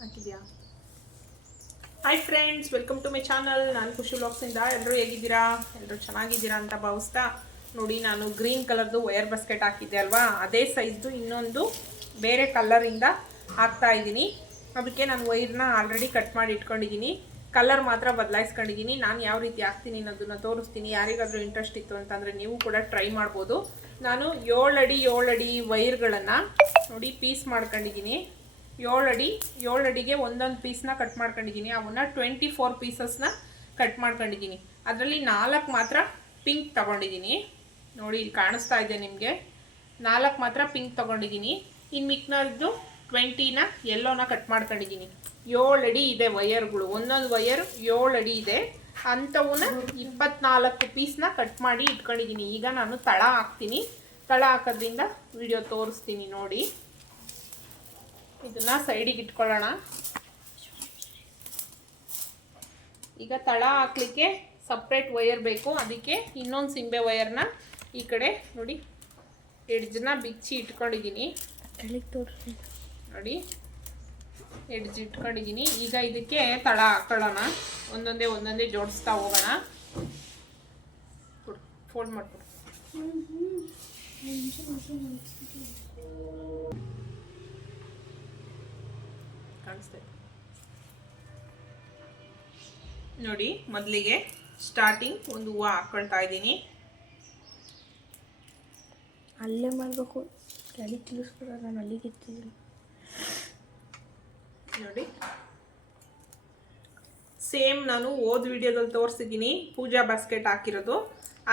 ಹಾಕಿದ್ಯಾ hi friends welcome to my channel ನಾನು ಖುಷಿ ಬ್ಲಾಗ್ಸಿಂದ ಎಲ್ಲರೂ ಹೇಗಿದ್ದೀರಾ? ಎಲ್ಲರೂ ಚೆನ್ನಾಗಿದ್ದೀರಾ ಅಂತ ಭಾವಿಸ್ತಾ ನೋಡಿ, ನಾನು ಗ್ರೀನ್ ಕಲರ್ದು ವೈರ್ ಬಾಸ್ಕೆಟ್ ಹಾಕಿದ್ದೆ ಅಲ್ವಾ? ಅದೇ ಸೈಜ್ದು ಇನ್ನೊಂದು ಬೇರೆ ಕಲರಿಂದ ಹಾಕ್ತಾ ಇದ್ದೀನಿ. ಅದಕ್ಕೆ ನಾನು ವೈರ್ನ ಆಲ್ರೆಡಿ ಕಟ್ ಮಾಡಿ ಇಟ್ಕೊಂಡಿದ್ದೀನಿ. ಕಲರ್ ಮಾತ್ರ ಬದಲಾಯಿಸ್ಕೊಂಡಿದ್ದೀನಿ. ನಾನು ಯಾವ ರೀತಿ ಹಾಕ್ತೀನಿ ಅನ್ನೋದನ್ನ ತೋರಿಸ್ತೀನಿ. ಯಾರಿಗಾದರೂ ಇಂಟ್ರೆಸ್ಟ್ ಇತ್ತು ಅಂತಂದರೆ ನೀವು ಕೂಡ ಟ್ರೈ ಮಾಡ್ಬೋದು. ನಾನು ಏಳು ಅಡಿ ಏಳು ಅಡಿ ವೈರ್ಗಳನ್ನು ನೋಡಿ ಪೀಸ್ ಮಾಡ್ಕೊಂಡಿದ್ದೀನಿ. ಏಳು ಅಡಿ ಏಳು ಅಡಿಗೆ ಒಂದೊಂದು ಪೀಸ್ನ ಕಟ್ ಮಾಡ್ಕೊಂಡಿದ್ದೀನಿ. ಅವನ್ನ ಟ್ವೆಂಟಿ ಫೋರ್ ಪೀಸಸ್ನ ಕಟ್ ಮಾಡ್ಕೊಂಡಿದ್ದೀನಿ. ಅದರಲ್ಲಿ ನಾಲ್ಕು ಮಾತ್ರ ಪಿಂಕ್ ತಗೊಂಡಿದ್ದೀನಿ. ನೋಡಿ, ಇಲ್ಲಿ ಕಾಣಿಸ್ತಾ ಇದೆ ನಿಮಗೆ. ನಾಲ್ಕು ಮಾತ್ರ ಪಿಂಕ್ ತಗೊಂಡಿದ್ದೀನಿ. ಇನ್ನು ಮಿಕ್ನದ್ದು ಟ್ವೆಂಟಿನ ಎಲ್ಲೋನ ಕಟ್ ಮಾಡ್ಕೊಂಡಿದ್ದೀನಿ. ಏಳು ಅಡಿ ಇದೆ ವಯರ್ಗಳು ಒಂದೊಂದು ವಯರ್ ಏಳು ಅಡಿ ಇದೆ. ಅಂಥವನ್ನ ಇಪ್ಪತ್ನಾಲ್ಕು ಪೀಸ್ನ ಕಟ್ ಮಾಡಿ ಇಟ್ಕೊಂಡಿದ್ದೀನಿ. ಈಗ ನಾನು ತಳ ಹಾಕ್ತೀನಿ. ತಳ ಹಾಕೋದ್ರಿಂದ ವಿಡಿಯೋ ತೋರಿಸ್ತೀನಿ ನೋಡಿ. ಇದನ್ನ ಸೈಡಿಗೆ ಇಟ್ಕೊಳ್ಳೋಣ. ಈಗ ತಳ ಹಾಕ್ಲಿಕ್ಕೆ ಸಪ್ರೇಟ್ ವೈರ್ ಬೇಕು. ಅದಕ್ಕೆ ಇನ್ನೊಂದು ಸಿಂಬೆ ವೈರ್ನ ಈ ಕಡೆ ನೋಡಿ ಎಡ್ಜನ್ನ ಬಿಚ್ಚಿ ಇಟ್ಕೊಂಡಿದ್ದೀನಿ ನೋಡಿ ಎಡ್ಜ್ ಇಟ್ಕೊಂಡಿದ್ದೀನಿ ಈಗ ಇದಕ್ಕೆ ತಳ ಹಾಕೊಳ್ಳೋಣ. ಒಂದೊಂದೇ ಒಂದೊಂದೇ ಜೋಡಿಸ್ತಾ ಹೋಗೋಣ. ಫೋಲ್ಡ್ ಮಾಡ್ಕೊಡು. ಕಾಣಿಸ್ತೈತೆ ನೋಡಿ ಮೊದಲಿಗೆ ಸ್ಟಾರ್ಟಿಂಗ್ ಒಂದು ಹೂವು ಹಾಕ್ಕೊಳ್ತಾ ಇದ್ದೀನಿ. ಅಲ್ಲೇ ಮಾಡಬೇಕು. ಅಲ್ಲಿ ತಿಳಿಸ್ಬಿಡ ನಾನು ಅಲ್ಲಿಗೆ ನೋಡಿ. ಸೇಮ್ ನಾನು ಓದ್ ವಿಡಿಯೋದಲ್ಲಿ ತೋರಿಸಿದ್ದೀನಿ ಪೂಜಾ ಬಾಸ್ಕೆಟ್ ಹಾಕಿರೋದು.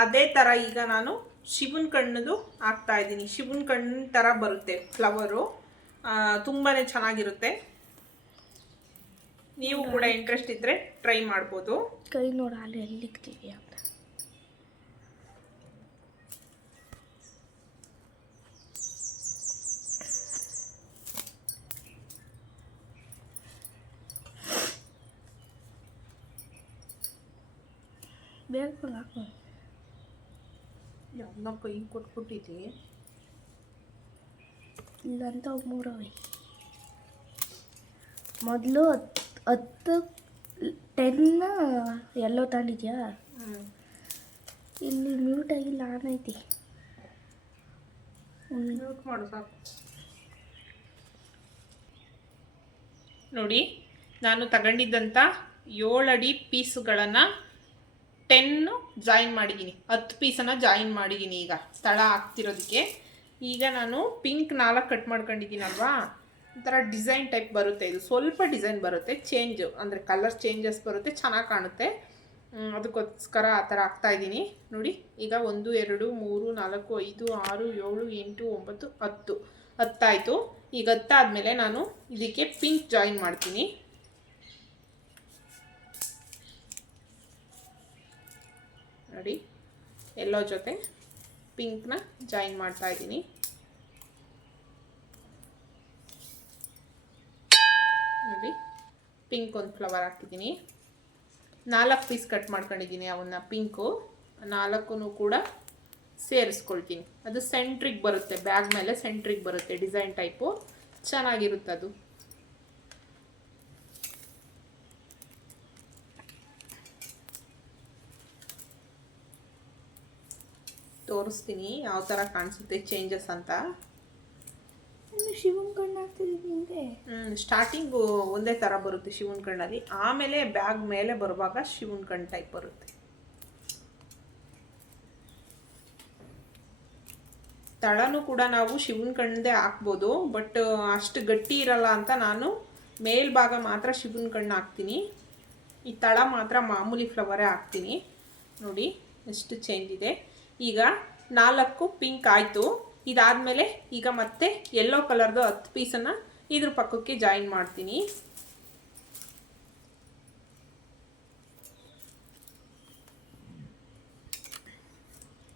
ಅದೇ ಥರ ಈಗ ನಾನು ಶಿವನ್ ಕಣ್ಣದು ಹಾಕ್ತಾ ಇದ್ದೀನಿ. ಶಿವನ್ ಕಣ್ಣಿನ ಥರ ಬರುತ್ತೆ ಫ್ಲವರು ತುಂಬಾ ಚೆನ್ನಾಗಿರುತ್ತೆ. ನೀವು ಕೂಡ ಇಂಟ್ರೆಸ್ಟ್ ಇದ್ದರೆ ಟ್ರೈ ಮಾಡ್ಬೋದು. ಕೈ ನೋಡಿ ಅಲ್ಲಿ ಎಲ್ಲಿ ಇಕ್ತೀವಿ ಅಂತ ಬೇಗ ಹಾಕು. ಯಾವ್ದನ್ನ ಕೈ ಕೊಟ್ಬಿಟ್ಟಿದ್ದೀನಿ ಇಲ್ಲಂತ ಮೂರವೇ. ಮೊದಲು ಹತ್ತು ಟೆನ್ ಎಲ್ಲೋ ತಗೊಂಡಿದ್ಯಾ ಇಲ್ಲಿ ಮ್ಯೂಟ್ ಆಗಿಲ್ಲ ಆನ್ ಐತಿ. ನೋಡಿ ನಾನು ತಗೊಂಡಿದ್ದಂಥ ಏಳು ಅಡಿ ಪೀಸುಗಳನ್ನು ಟೆನ್ನು ಜಾಯಿನ್ ಮಾಡಿದ್ದೀನಿ ಹತ್ತು ಪೀಸನ್ನು ಜಾಯಿನ್ ಮಾಡಿದ್ದೀನಿ ಈಗ. ಸ್ಥಳ ಆಗ್ತಿರೋದಕ್ಕೆ ಈಗ ನಾನು ಪಿಂಕ್ ನಾಲ್ಕು ಕಟ್ ಮಾಡ್ಕೊಂಡಿದ್ದೀನಲ್ವಾ? ಒಂಥರ ಡಿಸೈನ್ ಟೈಪ್ ಬರುತ್ತೆ. ಇದು ಸ್ವಲ್ಪ ಡಿಸೈನ್ ಬರುತ್ತೆ. ಚೇಂಜ್ ಅಂದರೆ ಕಲರ್ ಚೇಂಜಸ್ ಬರುತ್ತೆ. ಚೆನ್ನಾಗಿ ಕಾಣುತ್ತೆ. ಅದಕ್ಕೋಸ್ಕರ ಆ ಥರ ಹಾಕ್ತಾ ಇದ್ದೀನಿ. ನೋಡಿ, ಈಗ ಒಂದು, ಎರಡು, ಮೂರು, ನಾಲ್ಕು, ಐದು, ಆರು, ಏಳು, ಎಂಟು, ಒಂಬತ್ತು, ಹತ್ತು. ಹತ್ತಾಯಿತು. ಈಗ ಹತ್ತಾದಮೇಲೆ ನಾನು ಇದಕ್ಕೆ ಪಿಂಕ್ ಜಾಯಿನ್ ಮಾಡ್ತೀನಿ. ನೋಡಿ, ಎಲ್ಲೋ ಜೊತೆ ಪಿಂಕ್ನ ಜಾಯಿನ್ ಮಾಡ್ತಾ ಇದ್ದೀನಿ ನೋಡಿ ಪಿಂಕ್ ಒಂದು ಫ್ಲವರ್ ಹಾಕಿದ್ದೀನಿ ನಾಲ್ಕು ಪೀಸ್ ಕಟ್ ಮಾಡ್ಕೊಂಡಿದ್ದೀನಿ ಅವನ್ನ ಪಿಂಕು. ನಾಲ್ಕು ಕೂಡ ಸೇರಿಸ್ಕೊಳ್ತೀನಿ. ಅದು ಸೆಂಟ್ರಿಗೆ ಬರುತ್ತೆ, ಬ್ಯಾಗ್ ಮೇಲೆ ಸೆಂಟ್ರಿಗೆ ಬರುತ್ತೆ ಡಿಸೈನ್ ಟೈಪು. ಚೆನ್ನಾಗಿರುತ್ತೆ ಅದು. ತೋರಿಸ್ತೀನಿ ಯಾವ ಥರ ಕಾಣಿಸುತ್ತೆ ಚೇಂಜಸ್ ಅಂತ. ಶಿವನ್ ಕಣ್ಣು ನಿಮಗೆ? ಸ್ಟಾರ್ಟಿಂಗು ಒಂದೇ ಥರ ಬರುತ್ತೆ ಶಿವನ್ ಕಣ್ಣಲ್ಲಿ. ಆಮೇಲೆ ಬ್ಯಾಗ್ ಮೇಲೆ ಬರುವಾಗ ಶಿವನ್ ಕಣ್ಣು ಟೈಪ್ ಬರುತ್ತೆ. ತಳನೂ ಕೂಡ ನಾವು ಶಿವನ್ ಕಣ್ಣದೇ ಹಾಕ್ಬೋದು ಬಟ್ ಅಷ್ಟು ಗಟ್ಟಿ ಇರಲ್ಲ ಅಂತ ನಾನು ಮೇಲ್ಭಾಗ ಮಾತ್ರ ಶಿವನ್ ಕಣ್ಣು ಹಾಕ್ತೀನಿ. ಈ ತಳ ಮಾತ್ರ ಮಾಮೂಲಿ ಫ್ಲವರೇ ಹಾಕ್ತೀನಿ. ನೋಡಿ, ಎಷ್ಟು ಚೇಂಜ್ ಇದೆ. ಈಗ ನಾಲ್ಕು ಪಿಂಕ್ ಆಯಿತು. ಇದಾದಮೇಲೆ ಈಗ ಮತ್ತೆ ಯೆಲ್ಲೋ ಕಲರ್ದು ಹತ್ತು ಪೀಸನ್ನು ಇದ್ರ ಪಕ್ಕಕ್ಕೆ ಜಾಯಿನ್ ಮಾಡ್ತೀನಿ.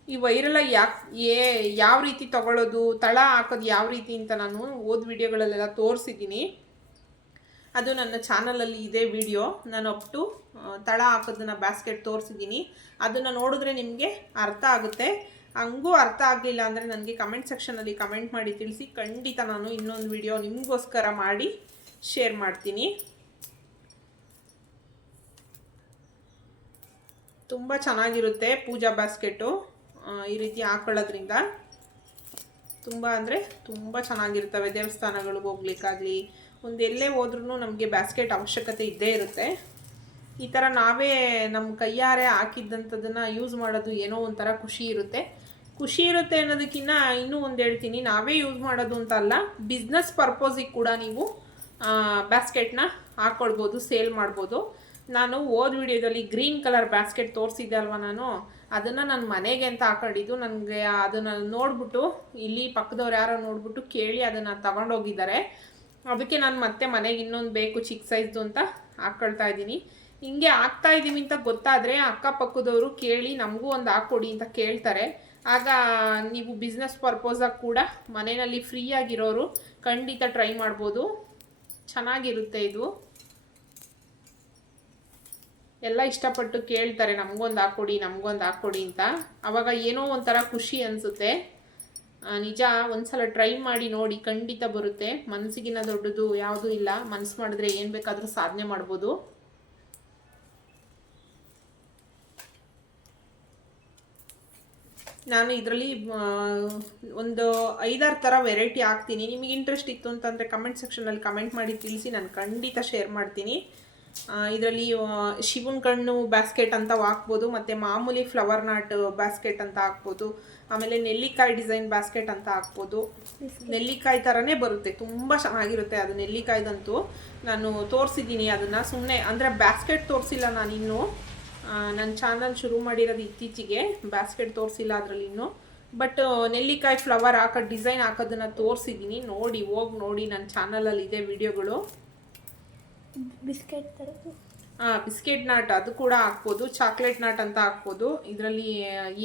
ಈ ವೈರೆಲ್ಲ ಯಾಕೆ, ಏ, ಯಾವ ರೀತಿ ತಗೊಳ್ಳೋದು ತಳ ಹಾಕೋದು ಯಾವ ರೀತಿ ಅಂತ ನಾನು ಓದ್ ವಿಡಿಯೋಗಳಲ್ಲೆಲ್ಲ ತೋರಿಸಿದ್ದೀನಿ. ಅದು ನನ್ನ ಚಾನಲಲ್ಲಿ ಇದೆ ವಿಡಿಯೋ ನಾನು ಅಪ್ ಟು ತಳ ಹಾಕೋದನ್ನ ಬ್ಯಾಸ್ಕೆಟ್ ತೋರಿಸಿದ್ದೀನಿ. ಅದನ್ನು ನೋಡಿದ್ರೆ ನಿಮಗೆ ಅರ್ಥ ಆಗುತ್ತೆ. ಹಂಗೂ ಅರ್ಥ ಆಗಲಿಲ್ಲ ಅಂದರೆ ನನಗೆ ಕಮೆಂಟ್ ಸೆಕ್ಷನಲ್ಲಿ ಕಮೆಂಟ್ ಮಾಡಿ ತಿಳಿಸಿ ಖಂಡಿತ ನಾನು ಇನ್ನೊಂದು ವಿಡಿಯೋ ನಿಮಗೋಸ್ಕರ ಮಾಡಿ ಶೇರ್ ಮಾಡ್ತೀನಿ. ತುಂಬ ಚೆನ್ನಾಗಿರುತ್ತೆ ಪೂಜಾ ಬಾಸ್ಕೆಟು ಈ ರೀತಿ ಹಾಕೊಳ್ಳೋದ್ರಿಂದ. ತುಂಬ ಅಂದರೆ ತುಂಬ ಚೆನ್ನಾಗಿರ್ತವೆ ದೇವಸ್ಥಾನಗಳಿಗೆ ಹೋಗ್ಲಿಕ್ಕಾಗಲಿ. ಒಂದು ಎಲ್ಲೇ ಹೋದ್ರೂ ನಮಗೆ ಬ್ಯಾಸ್ಕೆಟ್ ಅವಶ್ಯಕತೆ ಇದ್ದೇ ಇರುತ್ತೆ. ಈ ಥರ ನಾವೇ ನಮ್ಮ ಕೈಯಾರೆ ಹಾಕಿದ್ದಂಥದ್ದನ್ನು ಯೂಸ್ ಮಾಡೋದು ಏನೋ ಒಂಥರ ಖುಷಿ ಇರುತ್ತೆ. ಖುಷಿ ಇರುತ್ತೆ ಅನ್ನೋದಕ್ಕಿಂತ ಇನ್ನೂ ಒಂದು ಹೇಳ್ತೀನಿ. ನಾವೇ ಯೂಸ್ ಮಾಡೋದು ಅಂತ ಅಲ್ಲ ಬಿಸ್ನೆಸ್ ಪರ್ಪೋಸಿಗೆ ಕೂಡ ನೀವು ಬ್ಯಾಸ್ಕೆಟ್ನ ಹಾಕ್ಕೊಳ್ಬೋದು ಸೇಲ್ ಮಾಡ್ಬೋದು. ನಾನು ಓದ್ ವಿಡಿಯೋದಲ್ಲಿ ಗ್ರೀನ್ ಕಲರ್ ಬ್ಯಾಸ್ಕೆಟ್ ತೋರಿಸಿದ್ದೆ ಅಲ್ವಾ ನಾನು? ಅದನ್ನು ನನ್ನ ಮನೆಗೆ ಅಂತ ಹಾಕೊಂಡಿದ್ದು. ನನಗೆ ಅದನ್ನು ನೋಡ್ಬಿಟ್ಟು, ಇಲ್ಲಿ ಪಕ್ಕದವ್ರು ಯಾರೋ ನೋಡ್ಬಿಟ್ಟು ಕೇಳಿ ಅದನ್ನು ತಗೊಂಡೋಗಿದ್ದಾರೆ. ಅದಕ್ಕೆ ನಾನು ಮತ್ತೆ ಮನೆಗೆ ಇನ್ನೊಂದು ಬೇಕು ಚಿಕ್ಕ ಸೈಜ್ದು ಅಂತ ಹಾಕ್ಕೊಳ್ತಾ ಇದ್ದೀನಿ. ಹಿಂಗೆ ಆಗ್ತಾ ಇದ್ದೀವಿ ಅಂತ ಗೊತ್ತಾದರೆ ಅಕ್ಕಪಕ್ಕದವರು ಕೇಳಿ ನಮಗೂ ಒಂದು ಹಾಕ್ಕೊಡಿ ಅಂತ ಕೇಳ್ತಾರೆ. ಆಗ ನೀವು ಬಿಸ್ನೆಸ್ ಪರ್ಪೋಸಾಗಿ ಕೂಡ ಮನೆಯಲ್ಲಿ ಫ್ರೀಯಾಗಿರೋರು ಖಂಡಿತ ಟ್ರೈ ಮಾಡ್ಬೋದು. ಚೆನ್ನಾಗಿರುತ್ತೆ ಇದು. ಎಲ್ಲ ಇಷ್ಟಪಟ್ಟು ಕೇಳ್ತಾರೆ ನಮಗೊಂದು ಹಾಕ್ಕೊಡಿ ನಮಗೊಂದು ಹಾಕ್ಕೊಡಿ ಅಂತ. ಆವಾಗ ಏನೋ ಒಂಥರ ಖುಷಿ ಅನಿಸುತ್ತೆ. ನಿಜ ಒಂದ್ಸಲ ಟ್ರೈ ಮಾಡಿ ನೋಡಿ ಖಂಡಿತ ಬರುತ್ತೆ. ಮನಸ್ಸಿಗಿನ ದೊಡ್ಡದು ಯಾವುದೂ ಇಲ್ಲ. ಮನಸ್ಸು ಮಾಡಿದ್ರೆ ಏನು ಬೇಕಾದರೂ ಸಾಧನೆ ಮಾಡ್ಬೋದು. ನಾನು ಇದರಲ್ಲಿ ಒಂದು ಐದಾರು ಥರ ವೆರೈಟಿ ಹಾಕ್ತೀನಿ. ನಿಮಗೆ ಇಂಟ್ರೆಸ್ಟ್ ಇತ್ತು ಅಂತಂದರೆ ಕಮೆಂಟ್ ಸೆಕ್ಷನಲ್ಲಿ ಕಮೆಂಟ್ ಮಾಡಿ ತಿಳಿಸಿ ನಾನು ಖಂಡಿತ ಶೇರ್ ಮಾಡ್ತೀನಿ. ಇದರಲ್ಲಿ ಶಿವನ್ ಕಣ್ಣು ಬ್ಯಾಸ್ಕೆಟ್ ಅಂತ ಹಾಕ್ಬೋದು, ಮತ್ತು ಮಾಮೂಲಿ ಫ್ಲವರ್ ನಾಟ್ ಬ್ಯಾಸ್ಕೆಟ್ ಅಂತ ಹಾಕ್ಬೋದು, ಆಮೇಲೆ ನೆಲ್ಲಿಕಾಯಿ ಡಿಸೈನ್ ಬ್ಯಾಸ್ಕೆಟ್ ಅಂತ ಹಾಕ್ಬೋದು. ನೆಲ್ಲಿಕಾಯಿ ಥರನೇ ಬರುತ್ತೆ, ತುಂಬ ಚೆನ್ನಾಗಿರುತ್ತೆ ಅದು ನೆಲ್ಲಿಕಾಯ್ದಂತೂ. ನಾನು ತೋರಿಸಿದ್ದೀನಿ ಅದನ್ನು ಸುಮ್ಮನೆ ಅಂದರೆ ಬ್ಯಾಸ್ಕೆಟ್ ತೋರಿಸಿಲ್ಲ ನಾನಿನ್ನೂ. ನನ್ನ ಚಾನಲ್ ಶುರು ಮಾಡಿರೋದು ಇತ್ತೀಚೆಗೆ. ಬ್ಯಾಸ್ಕೆಟ್ ತೋರಿಸಿಲ್ಲ ಅದರಲ್ಲಿ ಇನ್ನು. ಬಟ್ ನೆಲ್ಲಿಕಾಯಿ ಫ್ಲವರ್ ಹಾಕೋ ಡಿಸೈನ್ ಹಾಕೋದನ್ನು ತೋರಿಸಿದ್ದೀನಿ ನೋಡಿ ಹೋಗಿ ನೋಡಿ ನನ್ನ ಚಾನಲಲ್ಲಿ ಇದೆ ವಿಡಿಯೋಗಳು ಬಿಸ್ಕೆಟ್ ಥರದ್ದು ಹಾಂ ಬಿಸ್ಕೆಟ್ ನಾಟ್ ಅದು ಕೂಡ ಹಾಕ್ಬೋದು. ಚಾಕ್ಲೇಟ್ ನಾಟ್ ಅಂತ ಹಾಕ್ಬೋದು. ಇದರಲ್ಲಿ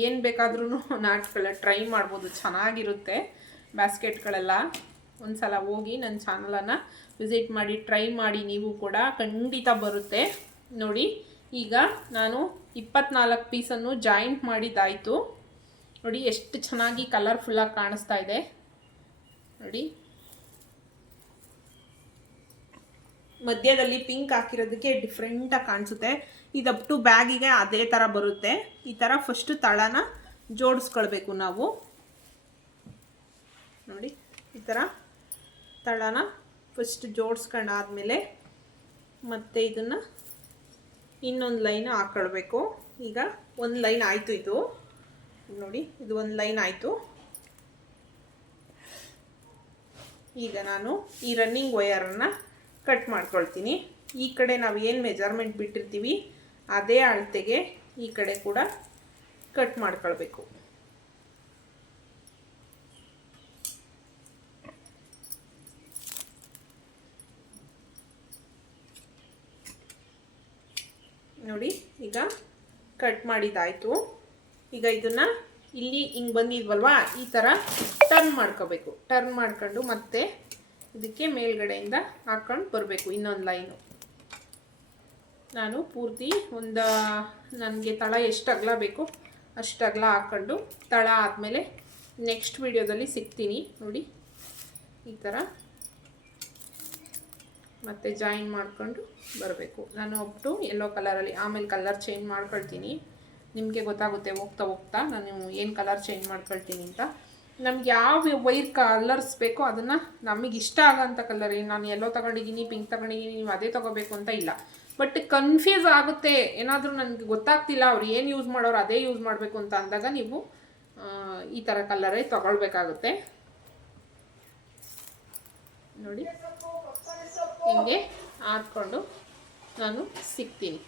ಏನು ಬೇಕಾದ್ರೂ ನಾಟ್ಗಳ ಟ್ರೈ ಮಾಡ್ಬೋದು. ಚೆನ್ನಾಗಿರುತ್ತೆ ಬ್ಯಾಸ್ಕೆಟ್ಗಳೆಲ್ಲ ಒಂದು ಸಲ ಹೋಗಿ ನನ್ನ ಚಾನಲನ್ನು ವಿಸಿಟ್ ಮಾಡಿ ಟ್ರೈ ಮಾಡಿ ನೀವು ಕೂಡ ಖಂಡಿತ ಬರುತ್ತೆ. ನೋಡಿ ಈಗ ನಾನು ಇಪ್ಪತ್ನಾಲ್ಕು ಪೀಸನ್ನು ಜಾಯಿಂಟ್ ಮಾಡಿದ್ದಾಯಿತು. ನೋಡಿ, ಎಷ್ಟು ಚೆನ್ನಾಗಿ ಕಲರ್ಫುಲ್ಲಾಗಿ ಕಾಣಿಸ್ತಾ ಇದೆ. ನೋಡಿ. ಮಧ್ಯದಲ್ಲಿ ಪಿಂಕ್ ಹಾಕಿರೋದಕ್ಕೆ ಡಿಫ್ರೆಂಟಾಗಿ ಕಾಣಿಸುತ್ತೆ. ಇದು ಅಪ್ ಟು ಬ್ಯಾಗಿಗೆ ಅದೇ ಥರ ಬರುತ್ತೆ. ಈ ಥರ ಫಸ್ಟು ತಳನ ಜೋಡಿಸ್ಕೊಳ್ಬೇಕು ನಾವು. ನೋಡಿ, ಈ ಥರ ತಳನ ಫಸ್ಟ್ ಜೋಡಿಸ್ಕೊಂಡಾದ್ಮೇಲೆ ಮತ್ತೆ ಇದನ್ನು ಇನ್ನೊಂದು ಲೈನ್ ಹಾಕ್ಕೊಳ್ಬೇಕು ಈಗ ಒಂದು ಲೈನ್ ಆಯಿತು ಇದು. ನೋಡಿ, ಇದು ಒಂದು ಲೈನ್ ಆಯಿತು. ಈಗ ನಾನು ಈ ರನ್ನಿಂಗ್ ವಯರನ್ನು ಕಟ್ ಮಾಡ್ಕೊಳ್ತೀನಿ. ಈ ಕಡೆ ನಾವು ಏನು ಮೆಜರ್ಮೆಂಟ್ ಬಿಟ್ಟಿರ್ತೀವಿ, ಅದೇ ಅಳತೆಗೆ ಈ ಕಡೆ ಕೂಡ ಕಟ್ ಮಾಡ್ಕೊಳ್ಬೇಕು. ನೋಡಿ, ಈಗ ಕಟ್ ಮಾಡಿದ್ದಾಯಿತು ಈಗ ಇದನ್ನು ಇಲ್ಲಿ ಹಿಂಗೆ ಬಂದಿದ್ವಲ್ವಾ? ಈ ಥರ ಟರ್ನ್ ಮಾಡ್ಕೋಬೇಕು. ಟರ್ನ್ ಮಾಡ್ಕೊಂಡು ಮತ್ತೆ ಇದಕ್ಕೆ ಮೇಲ್ಗಡೆಯಿಂದ ಹಾಕ್ಕೊಂಡು ಬರಬೇಕು ಇನ್ನೊಂದು ಲೈನು ನಾನು ಪೂರ್ತಿ ಒಂದು, ನನಗೆ ತಳ ಎಷ್ಟು ಅಗಲ ಬೇಕು ಅಷ್ಟು ಅಗಲ ಹಾಕ್ಕೊಂಡು ತಳ ಆದಮೇಲೆ ನೆಕ್ಸ್ಟ್ ವಿಡಿಯೋದಲ್ಲಿ ಸಿಗ್ತೀನಿ. ನೋಡಿ, ಈ ಥರ ಮತ್ತು ಜಾಯಿನ್ ಮಾಡ್ಕೊಂಡು ಬರಬೇಕು. ನಾನು ಒಟ್ಟು ಎಲ್ಲೋ ಕಲರಲ್ಲಿ ಆಮೇಲೆ ಕಲರ್ ಚೇಂಜ್ ಮಾಡ್ಕೊಳ್ತೀನಿ. ನಿಮಗೆ ಗೊತ್ತಾಗುತ್ತೆ ಹೋಗ್ತಾ ಹೋಗ್ತಾ ನಾನು ಏನು ಕಲರ್ ಚೇಂಜ್ ಮಾಡ್ಕೊಳ್ತೀನಿ ಅಂತ. ನಮ್ಗೆ ಯಾವ ವೈರ್ ಕಲರ್ಸ್ ಬೇಕೋ ಅದನ್ನು ನಮಗೆ ಇಷ್ಟ ಆಗೋಂಥ ಕಲರ್ ನಾನು ಎಲ್ಲೋ ತಗೊಂಡಿದ್ದೀನಿ ಪಿಂಕ್ ತಗೊಂಡಿದ್ದೀನಿ ನೀವು ಅದೇ ತೊಗೋಬೇಕು ಅಂತ ಇಲ್ಲ. ಬಟ್ ಕನ್ಫ್ಯೂಸ್ ಆಗುತ್ತೆ. ಏನಾದರೂ ನನಗೆ ಗೊತ್ತಾಗ್ತಿಲ್ಲ, ಅವ್ರು ಏನು ಯೂಸ್ ಮಾಡೋರು ಅದೇ ಯೂಸ್ ಮಾಡಬೇಕು ಅಂತ ಅಂದಾಗ ನೀವು ಈ ಥರ ಕಲರೇ ತಗೊಳ್ಬೇಕಾಗುತ್ತೆ. ನೋಡಿ. ಹಿಂಗೆ ಹಾಕ್ಕೊಂಡು ನಾನು ಸಿಗ್ತೀನಿ.